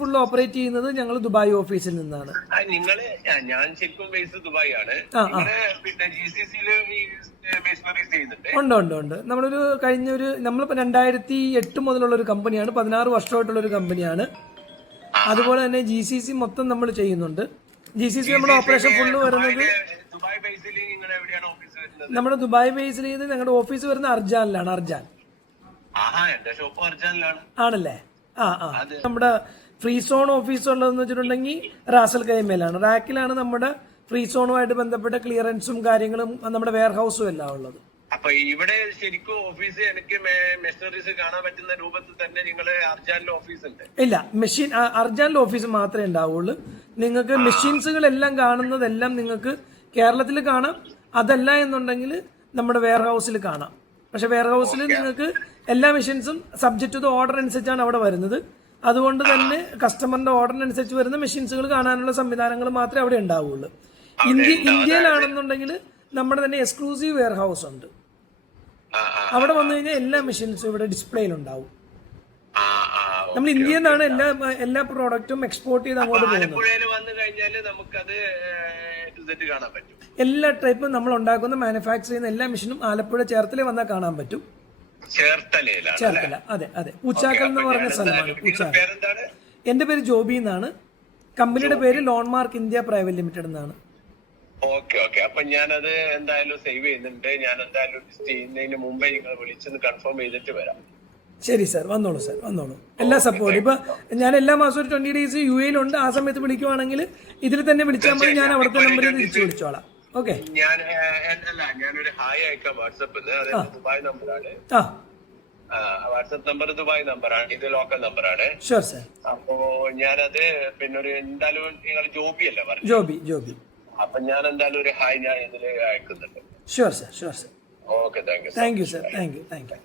Full operate ചെയ്യുന്നത് ഞങ്ങൾ Dubai ഓഫീസിൽ നിന്നാണ്. ഞാൻ ശരിക്കും ബേസ് ദുബായ് ആണ്. ഉണ്ട്. നമ്മളൊരു നമ്മളിപ്പോ 2008 മുതലുള്ള ഒരു കമ്പനിയാണ്. 16 വർഷമായിട്ടുള്ള ഒരു കമ്പനിയാണ്. അതുപോലെ തന്നെ GCC മൊത്തം നമ്മൾ ചെയ്യുന്നുണ്ട്. GCC നമ്മുടെ ഓപ്പറേഷൻ ഫുള്ള് വരുന്നത് നമ്മുടെ ദുബായ് ബേസിൽ ചെയ്ത് ഞങ്ങളുടെ ഓഫീസ് വരുന്നത് അർജാനിലാണ്. അർജാൻ ആണല്ലേ? നമ്മുടെ ഫ്രീ സോൺ ഓഫീസ് ഉള്ളതെന്ന് വെച്ചിട്ടുണ്ടെങ്കിൽ റാസൽ കൈമേലാണ്. റാക്കിലാണ് നമ്മുടെ ഫ്രീ സോണുമായിട്ട് ബന്ധപ്പെട്ട ക്ലിയറൻസും കാര്യങ്ങളും നമ്മുടെ വെയർ ഹൗസും എല്ലാം ഉള്ളത്. അപ്പൊ ഇവിടെ ശരിക്കും ഓഫീസ് എനിക്ക് മെഷീനറീസ് കാണാൻ പറ്റുന്ന രൂപത്തിൽ തന്നെ നിങ്ങള് അർജാനിലെ ഓഫീസ് ഉണ്ട്? ഇല്ല, മെഷീൻ അർജാനിലെ ഓഫീസ് മാത്രമേ ഉണ്ടാവുള്ളൂ. നിങ്ങൾക്ക് മെഷീൻസുകളെല്ലാം കാണുന്നതെല്ലാം നിങ്ങൾക്ക് കേരളത്തിൽ കാണാം. അതല്ല എന്നുണ്ടെങ്കിൽ നമ്മുടെ വെയർ ഹൗസിൽ കാണാം. പക്ഷെ വെയർ ഹൗസിൽ നിങ്ങൾക്ക് എല്ലാ മെഷീൻസും സബ്ജക്ട് ടു ദ ഓർഡർ അനുസരിച്ചാണ് അവിടെ വരുന്നത്. അതുകൊണ്ട് തന്നെ കസ്റ്റമറിന്റെ ഓർഡറിനനുസരിച്ച് വരുന്ന മെഷീൻസുകൾ കാണാനുള്ള സംവിധാനങ്ങൾ മാത്രമേ അവിടെ ഉണ്ടാവുള്ളൂ. ഇന്ത്യയിലാണെന്നുണ്ടെങ്കിൽ നമ്മുടെ തന്നെ എക്സ്ക്ലൂസീവ് വെയർ ഹൗസ് ഉണ്ട്. അവിടെ വന്നു കഴിഞ്ഞാൽ എല്ലാ മെഷീൻസും ഇവിടെ ഡിസ്പ്ലേയിൽ ഉണ്ടാവും. നമ്മൾ ഇന്ത്യയിൽ നിന്നാണ് എല്ലാ പ്രോഡക്റ്റും എക്സ്പോർട്ട് ചെയ്ത് അങ്ങോട്ട് പോകുന്നത്. എല്ലാ ടൈപ്പും നമ്മൾ ഉണ്ടാക്കുന്ന മാനുഫാക്ചർ ചെയ്യുന്ന എല്ലാ മെഷീനും ആലപ്പുഴ ചേർത്തല വന്നാൽ കാണാൻ പറ്റും. ചേർത്തല, അതെ. പൂച്ചാക്കൽ എന്ന് പറഞ്ഞ സ്ഥലമാണ് പൂച്ചാക്കൽ. എന്റെ പേര് ജോബി എന്നാണ്. കമ്പനിയുടെ പേര് ലോൺമാർക്ക് ഇന്ത്യ പ്രൈവറ്റ് ലിമിറ്റഡ് എന്നാണ്. ഓക്കെ. അപ്പൊ ഞാനത് എന്തായാലും സേവ് ചെയ്യുന്നുണ്ട്. ഞാൻ എന്തായാലും ചെയ്യുന്നതിന് മുമ്പേ നിങ്ങൾ വിളിച്ചൊന്ന് കൺഫേം ചെയ്തിട്ട് വരാം. ശരി സാർ, വന്നോളൂ സാർ, വന്നോളൂ. എല്ലാ സപ്പോർട്ടും. ഇപ്പൊ ഞാൻ എല്ലാ മാസവും ഒരു 20 days UAE-യിലുണ്ട്. ആ സമയത്ത് വിളിക്കുവാണെങ്കിൽ ഇതിൽ തന്നെ വിളിച്ചാൽ മതി. ഞാൻ അവിടുത്തെ നമ്പറിൽ തിരിച്ചു വിളിച്ചോളാം. ഓക്കെ. ഞാനൊരു ഹായ് അയക്കാം വാട്സപ്പിൽ. ദുബായ് നമ്പറാണ്. വാട്സപ്പ് നമ്പർ ദുബായ് നമ്പറാണ്. ഇത് ലോക്കൽ നമ്പറാണ്. Sure sir. അപ്പോ ഞാനത് പിന്നെ ഒരു എന്തായാലും നിങ്ങൾ ജോബി അല്ലേ പറഞ്ഞു? ജോബി. അപ്പൊ ഞാൻ എന്തായാലും ഒരു ഹായ് ഞാൻ ഇതിൽ അയക്കുന്നുണ്ട്. Sure sir. Okay, thank you sir. Thank you.